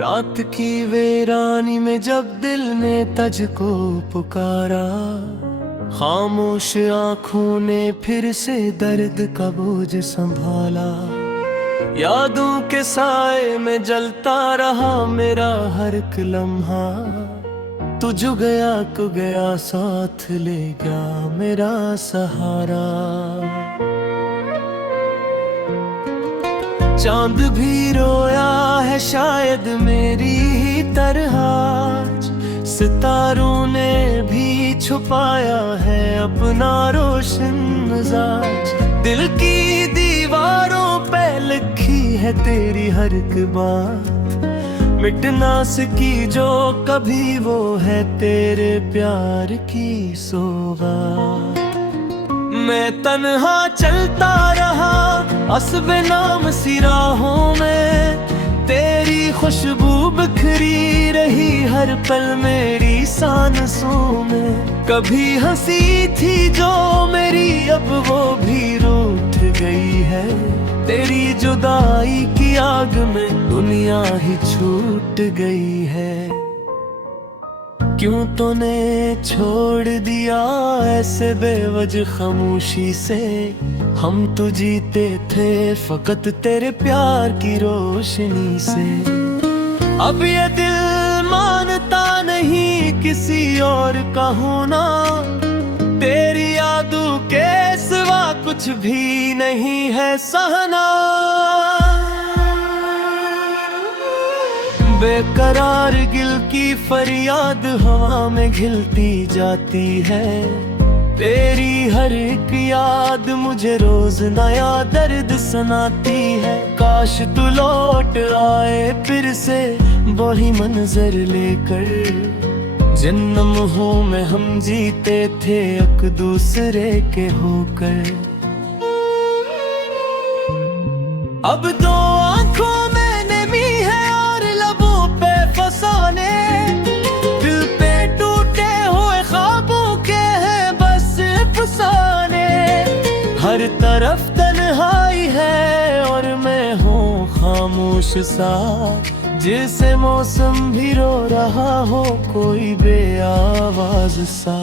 रात की वीरानी में जब दिल ने तुझको पुकारा, खामोश आंखों ने फिर से दर्द का बोझ संभाला। यादों के साए में जलता रहा मेरा हर एक लम्हा, तू जो गया को गया साथ ले गया मेरा सहारा। चांद भी रोया है शायद मेरी ही तरह, सितारों ने भी छुपाया है अपना रोशन मिजाज। दिल की दीवारों पे लिखी है तेरी हर एक बात, मिट ना सकी जो कभी वो है तेरे प्यार की सौगात। मैं तन्हा चलता रहा अस्बे नाम सी राहों में, तेरी खुशबू बिखरी रही हर पल मेरी सांसों में। कभी हंसी थी जो मेरी अब वो भी रूठ गई है, तेरी जुदाई की आग में दुनिया ही छूट गई है। क्यों तूने छोड़ दिया ऐसे बेवजह खामोशी से, हम तो जीते थे फकत तेरे प्यार की रोशनी से। अब ये दिल मानता नहीं किसी और का होना, तेरी यादों के सिवा कुछ भी नहीं है सहना। बेकरार गिल की फरियाद हवा में घिलती जाती है, तेरी हर एक याद मुझे रोज नया दर्द सुनाती है। काश तू लौट आए फिर से वही मंजर लेकर, जिन लम्हों में हम जीते थे एक दूसरे के होकर। अब दो आंखों में नमी है और लबों पे फसाने, दिल पे टूटे हुए ख्वाबों के हैं बस फसाने। हर तरफ तन्हाई है और मैं हूँ खामोश सा, जैसे मौसम भी रो रहा हो कोई बेआवाज सा।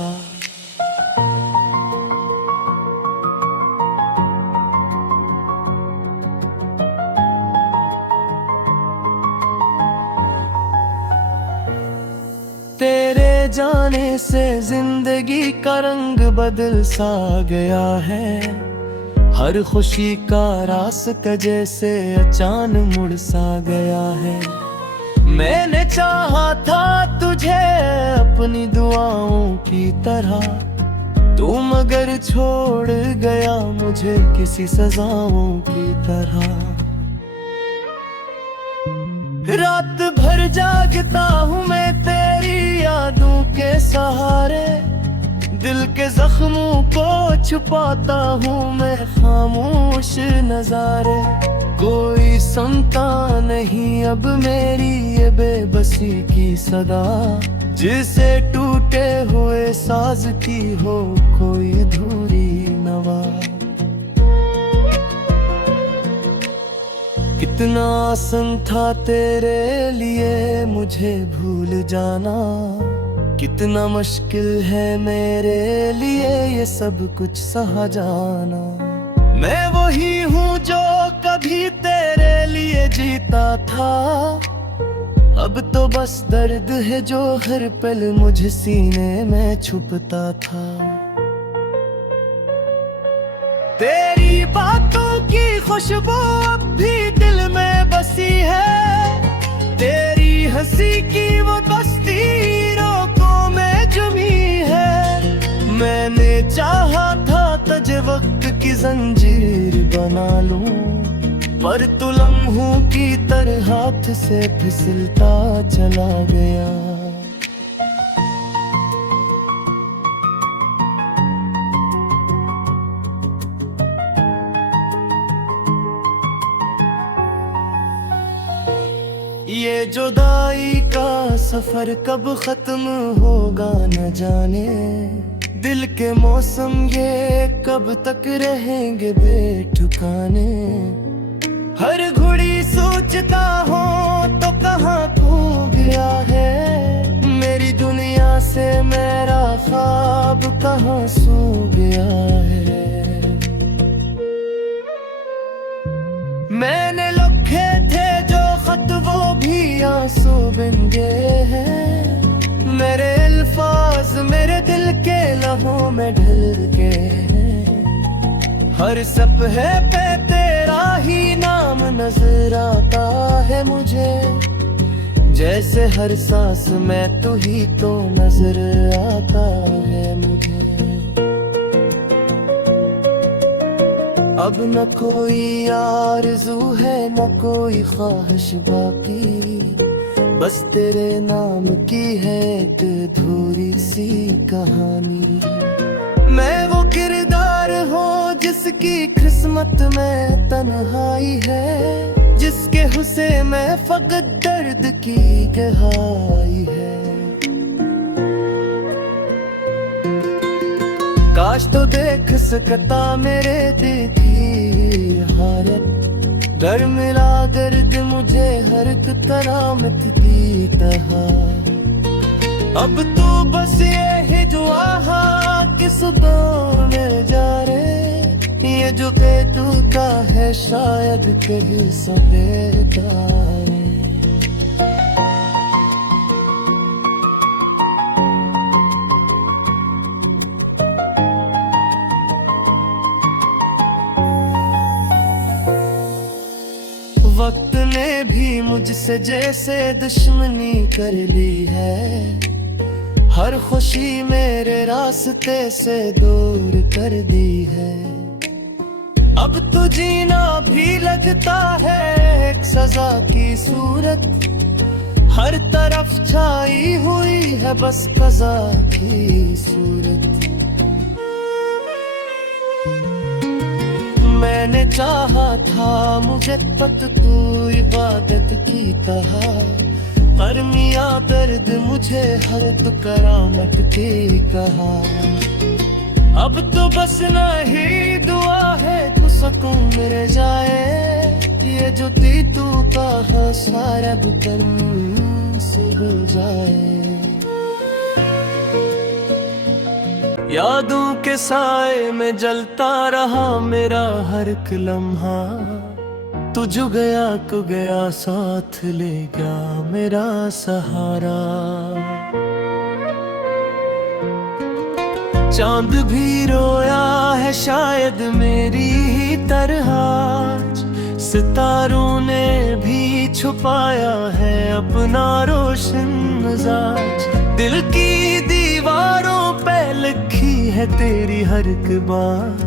तेरे जाने से जिंदगी का रंग बदल सा गया है, हर खुशी का रास्ता जैसे अचानक मुड़ सा गया है। मैंने चाहा था तुझे अपनी दुआओं की तरह, तू मगर छोड़ गया मुझे किसी सजाओं की तरह। रात भर जागता हूँ मैं तेरी यादों के सहारे, दिल के जख्मों को छुपाता हूँ मैं खामोश नजारे। कोई सुनता नहीं अब मेरी ये बेबसी की सदा, जिसे टूटे हुए साज की हो कोई अधूरी नवा। कितना आसान था तेरे लिए मुझे भूल जाना, कितना मुश्किल है मेरे लिए ये सब कुछ सहा जाना। मैं वही हूँ जो कभी तेरे लिए जीता था, अब तो बस दर्द है जो हर पल मुझे सीने में छुपता था। तेरी बातों की खुशबू अब भी दिल में बसी है, तेरी हंसी की वो बस्ती रोकों में जमी है। मैंने चाहा था तुझे वक्त की जंजीर बना लूं, पर तू लम्हों की तरह हाथ से फिसलता चला गया। ये जुदाई का सफर कब खत्म होगा न जाने, दिल के मौसम ये कब तक रहेंगे बेठिकाने। हर घड़ी सोचता हूँ तो कहाँ खो गया है, मेरी दुनिया से मेरा ख्वाब कहाँ सो गया है। मैंने लिखे थे जो खत वो भी आंसू बन गए हैं, मेरे अल्फाज मेरे दिल के लहू में ढल के हैं। हर सपने पे तेरा ही नाम नजर आता है मुझे, जैसे हर सांस में तू ही तो नजर आता है मुझे। अब न कोई आरज़ू है न कोई ख्वाहिश बाकी, बस तेरे नाम की है एक अधूरी सी कहानी। मैं वो किरदार हूँ जिसकी किस्मत में तन्हाई है, जिसके हुस्से में फकत दर्द की गहराई है। काश तो देख सकता मेरे दिल की हालत, डर मिला दर्द मुझे हर करामत की तरह। अब तो बस ये दुआ कि सुबह मिल जा रे, ये जो बेतुका है शायद कहीं सवेरा रे। वक्त ने भी मुझसे जैसे दुश्मनी कर ली है, हर खुशी मेरे रास्ते से दूर कर दी है। अब तो जीना भी लगता है एक सजा की सूरत, हर तरफ छाई हुई है बस कज़ा की सूरत। मैंने चाहा था मुझे पत तू इबादत की तरह, पर मियाँ दर्द मुझे हर तो करामत की कहा। अब तो बस नहीं दुआ है तू सुकून मिल जाए, ये जो तू का सारा बुकन से हो जाए। यादों के साए में जलता रहा मेरा हर एक लम्हा, तू जो गया को गया साथ ले गया मेरा सहारा। चांद भी रोया है शायद मेरी ही तरह, सितारों ने भी छुपाया है अपना रोशन मिजाज। दिल की दीवारों पे लिखी है तेरी हर एक बात,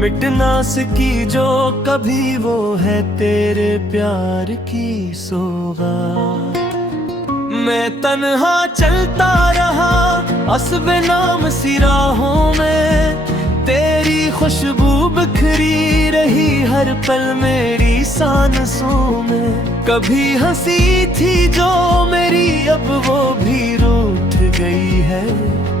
मिट ना सकी जो कभी वो है तेरे प्यार की सौगात। मैं तन्हा चलता रहा अस्बे नाम सी राहों में, तेरी खुशबू बिखरी रही हर पल मेरी सांसों में। कभी हंसी थी जो मेरी अब वो भी रूठ गई है,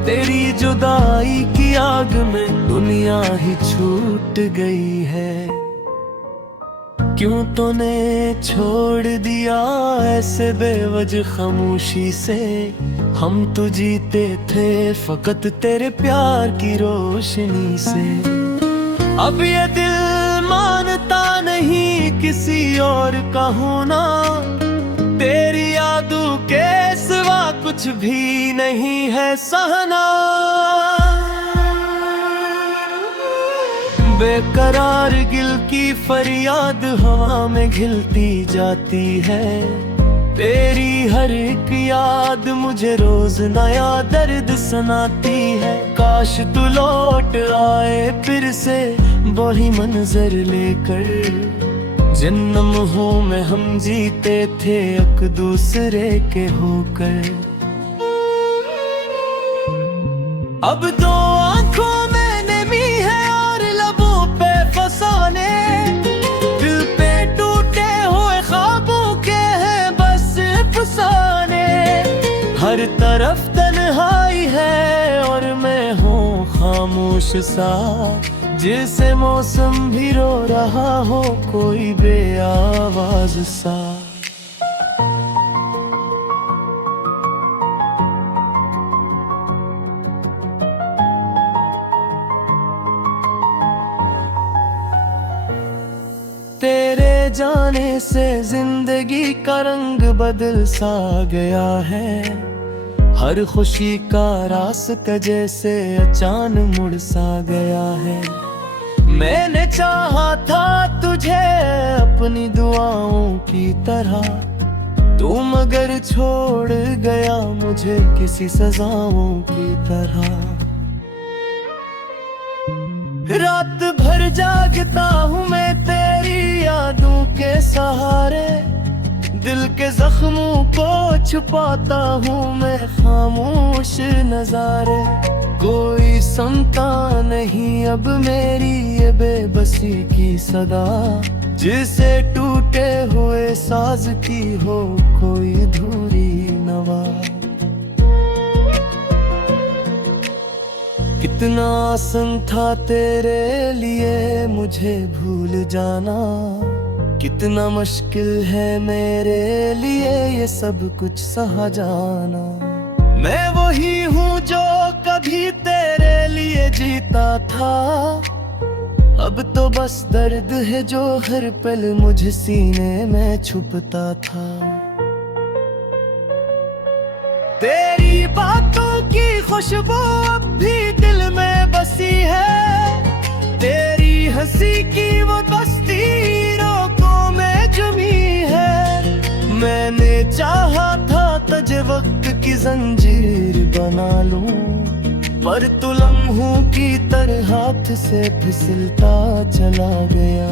तेरी जुदाई की आग में दुनिया ही छूट गई है। क्यों तूने छोड़ दिया ऐसे बेवजह खामोशी से, हम तो जीते थे फकत तेरे प्यार की रोशनी से। अब ये दिल मानता नहीं किसी और का होना, तेरी यादों के सिवा कुछ भी नहीं है सहना। बेकरार गिल की फरियाद हवा में घिलती जाती है, तेरी हर एक याद मुझे रोज नया दर्द सुनाती है। काश तू लौट आए फिर से वही मंजर लेकर, जिन लम्हों में हम जीते थे एक दूसरे के होकर। अब दो आंखों में नमी है और लबों पे फसाने, दिल पे टूटे हुए ख्वाबों के हैं बस फसाने। हर तरफ तन्हाई है और मैं हूँ खामोश सा, जैसे मौसम भी रो रहा हो कोई बेआवाज सा। तेरे जाने से जिंदगी का रंग बदल सा गया है। हर खुशी का रास्ता जैसे अचानक मुड़ सा गया है। मैंने चाहा था तुझे अपनी दुआओं की तरह, तू मगर छोड़ गया मुझे किसी सजाओं की तरह। रात भर जागता हूँ मैं तेरी यादों के सहारे, दिल के जख्मों को छुपाता हूँ मैं खामोश नजारे। कोई सुनता नहीं अब मेरी ये बेबसी की सदा, जिसे टूटे हुए साज की हो कोई अधूरी नवा। कितना आसान था तेरे लिए मुझे भूल जाना, कितना मुश्किल है मेरे लिए ये सब कुछ सहा जाना। मैं वही हूँ जो कभी तेरे लिए जीता था, अब तो बस दर्द है जो हर पल मुझे सीने में छुपता था। तेरी बातों की खुशबू अब भी दिल में बसी है, तेरी हंसी की वो बस्ती रोकों में जमी है। मैंने चाहा था तुझे वक्त की जंजीर बना लूं, पर तू लम्हों की तरह हाथ से फिसलता चला गया।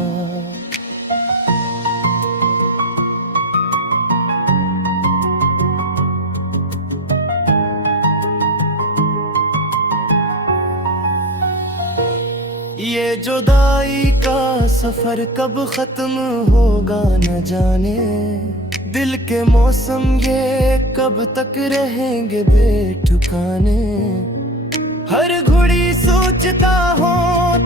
ये जुदाई का सफर कब खत्म होगा न जाने, दिल के मौसम ये कब तक रहेंगे बेठिकाने। हर घड़ी सोचता हो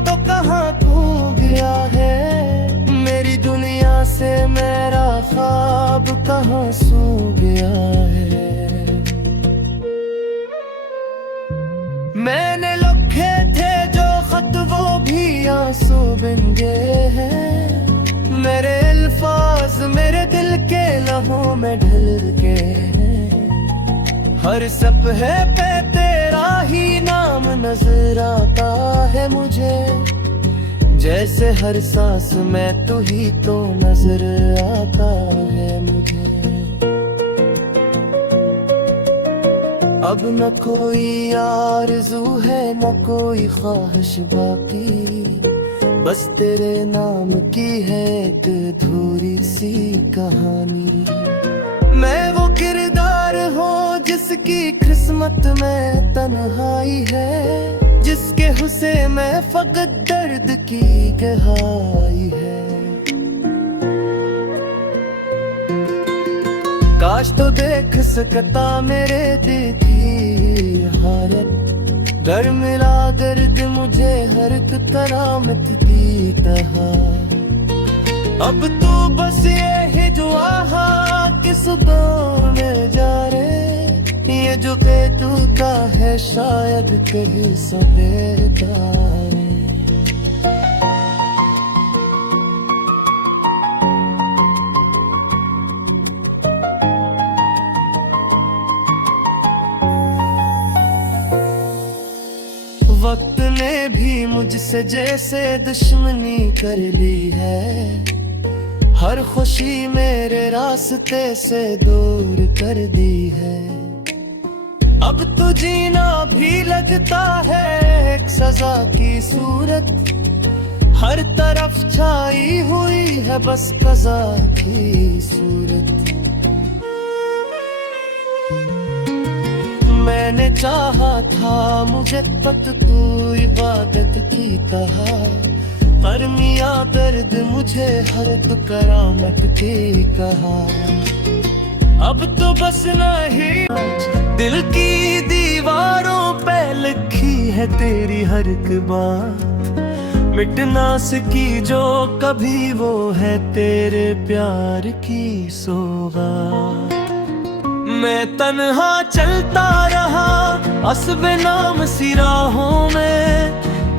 तो कहाँ खो गया है, मेरी दुनिया से मेरा ख्वाब कहाँ सो गया है। मैंने लिखे थे जो खत वो भी आंसू बन गए हैं, मेरे अल्फाज मेरे दिल के लहू में ढल गए हैं। हर सपने पे तेरा ही नाम नजर आता है मुझे, जैसे हर सांस में तू ही तो नजर आता है मुझे। अब न कोई आरज़ू है न कोई ख्वाहिश बाकी, बस तेरे नाम की है एक अधूरी सी कहानी। मैं वो किरदार हूँ जिसकी किस्मत में तन्हाई है, जिसके हुस्से में फकत दर्द की गहराई है। काश तो देख सकता मेरे दिल की हालत, डर मिला दर्द मुझे हर एक करामत की तरह। अब तो बस ये ही दुआ कि सुबह में जा रे, ये जो तू का है शायद कहीं सवेरा रे। वक्त ने भी मुझसे जैसे दुश्मनी कर ली है, हर खुशी मेरे रास्ते से दूर कर दी है। अब तो जीना भी लगता है एक सजा की सूरत, हर तरफ छाई हुई है बस कज़ा की सूरत। मैंने चाहा था मुझे तक तू इबादत की कहा, पर मियां दर्द मुझे हर तो करामत की कहा। अब तो बस नहीं, दिल की दीवारों पे लिखी है तेरी हर एक बात, मिट ना सकी जो कभी वो है तेरे प्यार की सौगात। मैं तन्हा चलता रहा असब नाम सी राहों में,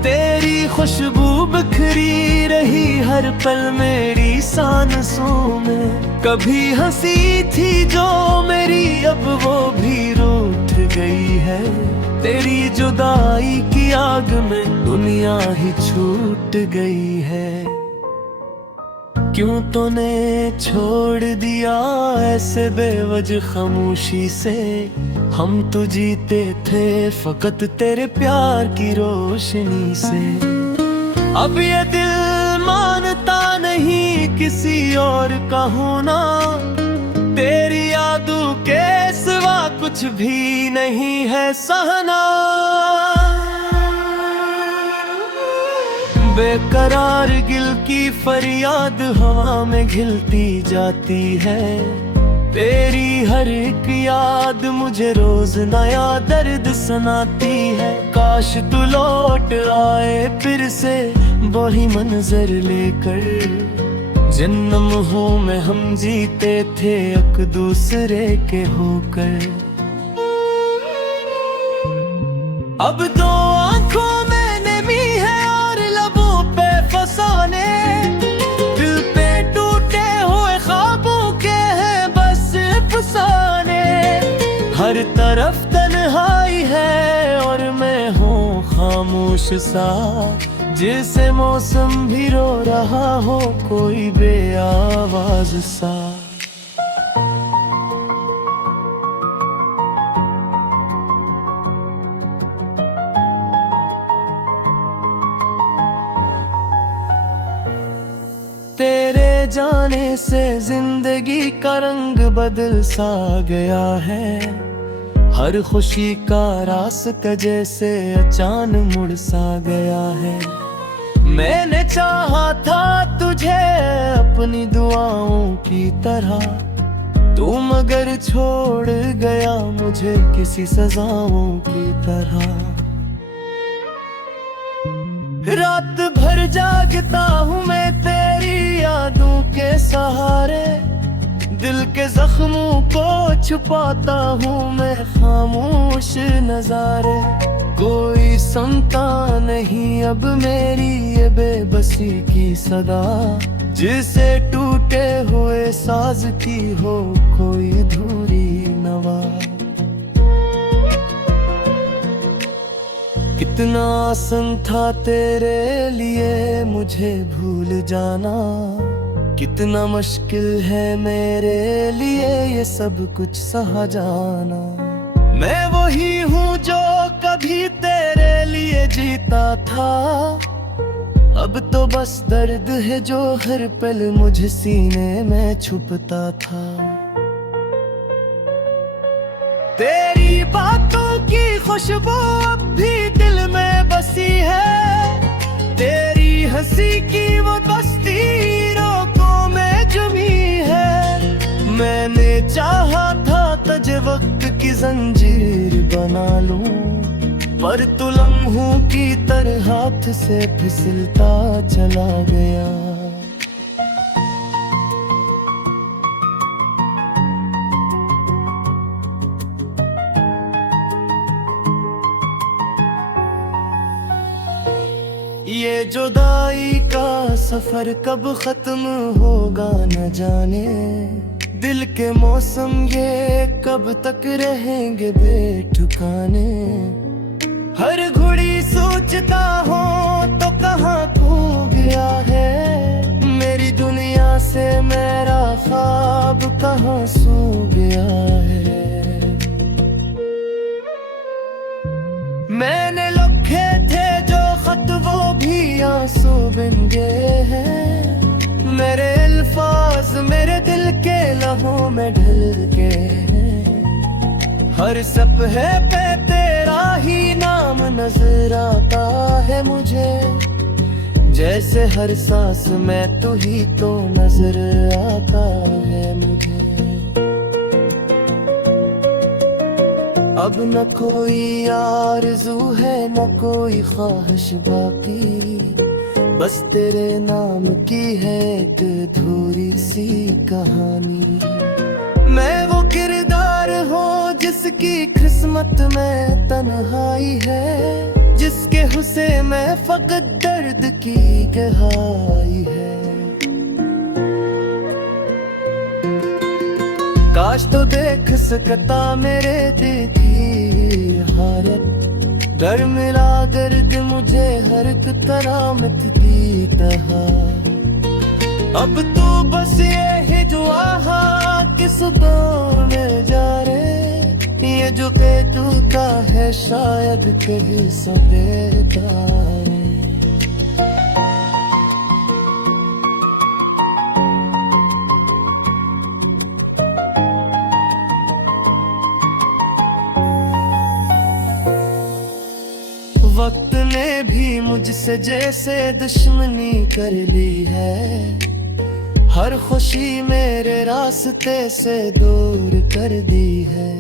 तेरी खुशबू बिखरी रही हर पल मेरी सांसों में। कभी हंसी थी जो मेरी अब वो भी रूठ गई है। तेरी जुदाई की आग में दुनिया ही छूट गई है। क्यों तूने छोड़ दिया ऐसे बेवजह खामोशी से। हम तो जीते थे फकत तेरे प्यार की रोशनी से। अब ये दिल मानता नहीं किसी और का होना। तेरी यादों के सिवा कुछ भी नहीं है सहना। बेकरार गिल की फरियाद हवा में घिलती जाती है। तेरी हर एक याद मुझे रोज नया दर्द सुनाती है। काश तू लौट आए फिर से वही मंजर लेकर। जिन लम्हों में हम जीते थे एक दूसरे के होकर। अब दो आंखों में नमी है और लबों पे फसाने। दिल पे टूटे हुए ख्वाबों के हैं बस फसाने। हर तरफ तन्हाई है और मैं हूँ खामोश सा। जैसे मौसम भी रो रहा हो कोई बेआवाज सा। तेरे जाने से जिंदगी का रंग बदल सा गया है। हर खुशी का रास्ता जैसे अचानक मुड़ सा गया है। मैंने चाहा था तुझे अपनी दुआओं की तरह। तू मगर छोड़ गया मुझे किसी सजाओं की तरह। रात भर जागता हूँ मैं तेरी यादों के सहारे। दिल के जख्मों को छुपाता हूँ मैं खामोश नजारे। कोई सुनता नहीं अब मेरी ये बेबसी की सदा। जिसे टूटे हुए साज की हो कोई अधूरी नवा। कितना आसान था तेरे लिए मुझे भूल जाना। कितना मुश्किल है मेरे लिए ये सब कुछ सहा जाना। मैं वही हूँ जो कभी तेरे लिए जीता था। अब तो बस दर्द है जो हर पल मुझे सीने में छुपता था। तेरी बातों की खुशबू अब भी दिल में बसी है। तेरी हंसी की वो बस्ती रोकों में जमी है। मैंने चाहा था तुझे वक्त की जंजीर बना लूं। पर तू लम्हों की तरह हाथ से फिसलता चला गया। ये जुदाई का सफर कब खत्म होगा न जाने। दिल के मौसम ये कब तक रहेंगे बेठिकाने। हर घड़ी सोचता हूँ तो कहाँ खो गया है। मेरी दुनिया से मेरा ख्वाब कहाँ सो गया है। मैंने लिखे थे जो खत वो भी आंसू बन गए हैं। मेरे अल्फाज मेरे दिल के लहू में ढल के हैं। हर सपने पे तेरा ही नाम नजर आता है मुझे। जैसे हर सांस में तू ही तो नजर आता है मुझे। अब न कोई आरज़ू है न कोई ख्वाहिश बाकी। बस तेरे नाम की है एक अधूरी सी कहानी। मैं वो किरदार हूँ जिसकी किस्मत में तन्हाई है। जिसके हुस्से में फकत दर्द की गहराई है। काश तो देख सकता मेरे दिल की हालत, डर मिला दर्द मुझे हर एक करामत की तरह। अब तो बस ये जो आहा किस दौर में जा रे, ये जो बेतुका है शायद कहीं सवेरा रे। वक्त ने भी मुझसे जैसे दुश्मनी कर ली है, हर खुशी मेरे रास्ते से दूर कर दी है।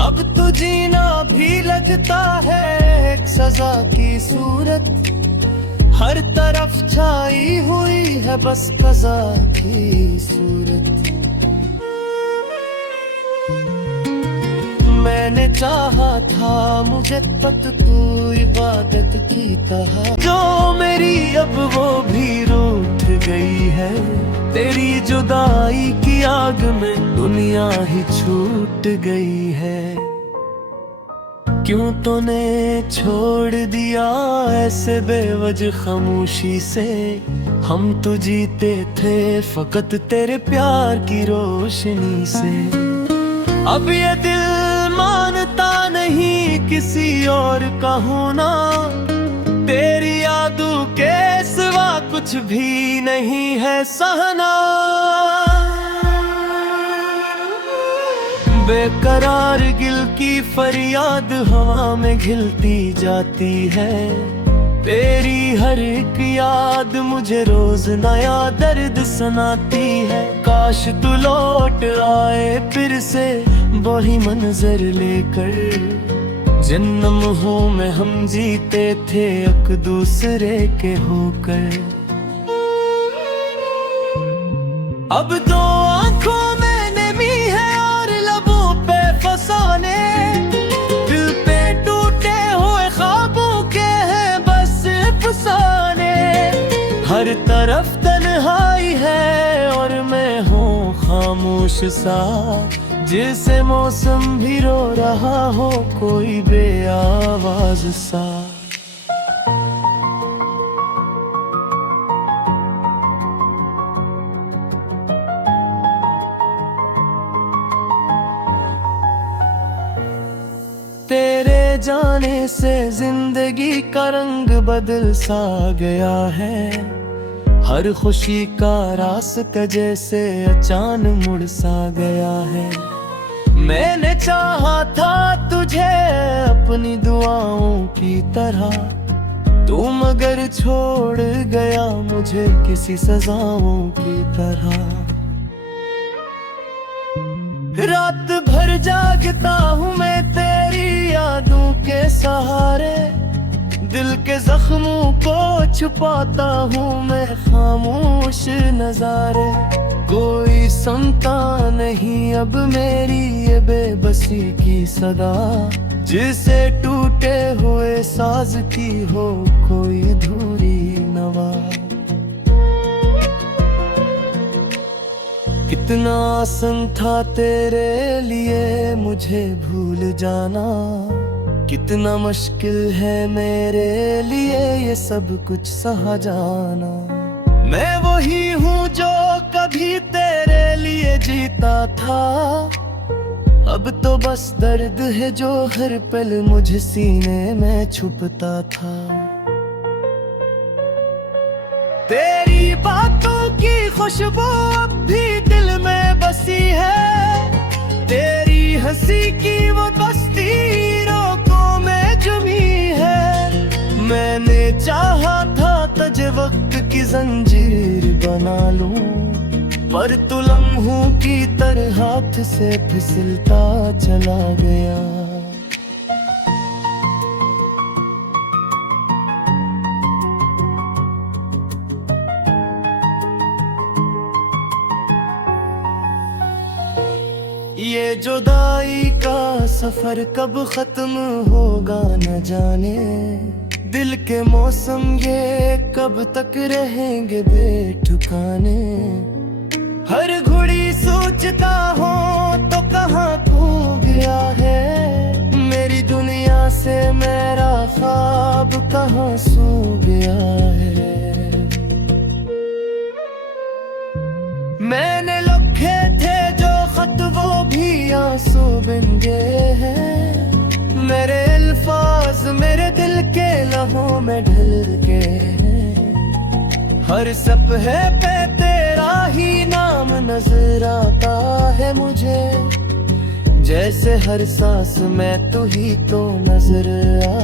अब तो जीना भी लगता है एक सजा की सूरत, हर तरफ छाई हुई है बस कज़ा की सूरत। मैंने चाहा था मुझे पत तू इबादत की तरह, जो मेरी अब वो भी रूठ गई है। तेरी जुदाई की आग में दुनिया ही छूट गई है। क्यों तूने छोड़ दिया ऐसे बेवजह खामोशी से, हम तो जीते थे फकत तेरे प्यार की रोशनी से। अब ये दिल मानता नहीं किसी और का होना, तेरी यादों के सिवा कुछ भी नहीं है सहना। बेकरार गिल की फरियाद हवा में घिलती जाती है, तेरी हर एक याद मुझे रोज नया दर्द सुनाती है। काश तू लौट आए फिर से वही मंजर लेकर, जिन लम्हों में हम जीते थे एक दूसरे के होकर। अब दो आंखों में नमी है और लबों पे फसाने, दिल पे टूटे हुए ख्वाबों के हैं बस फसाने। हर तरफ तन्हाई है और मैं हूँ खामोश सा, जैसे मौसम भी रो रहा हो कोई बेआवाज सा। तेरे जाने से जिंदगी का रंग बदल सा गया है, हर खुशी का रास्ता जैसे अचानक मुड़ सा गया है। मैंने चाहा था तुझे अपनी दुआओं की तरह, तू मगर छोड़ गया मुझे किसी सजाओं की तरह। रात भर जागता हूँ मैं तेरी यादों के सहारे, दिल के जख्मों को छुपाता हूँ मैं खामोश नजारे। कोई सुनता नहीं अब मेरी ये बेबसी की सदा, जिसे टूटे हुए साज की हो कोई अधूरी नवा। कितना आसान था तेरे लिए मुझे भूल जाना, कितना मुश्किल है मेरे लिए ये सब कुछ सहा जाना। मैं वही हूँ जो कभी तेरे लिए जीता था, अब तो बस दर्द है जो हर पल मुझे सीने में छुपता था। तेरी बातों की खुशबू अब भी दिल में बसी है, तेरी हंसी की वो बस्ती रोकों में जुमी है। मैंने चाहा था तुझे वक्त की जंजीर बना लूं, पर तू लम्हों की तरह हाथ से फिसलता चला गया। ये जुदाई का सफर कब खत्म होगा न जाने, दिल के मौसम ये कब तक रहेंगे बेठिकाने। हर घड़ी सोचता हो तो कहाँ खो गया है, मेरी दुनिया से मेरा ख्वाब कहाँ सो गया है। मैंने लिखे थे जो खत वो भी आंसू बन गए हैं, मेरे अल्फाज मेरे दिल के लहू में ढल के। हर सपने पे तेरा ही नाम नजर आता है मुझे, जैसे हर सांस में तू ही तो नजर आ।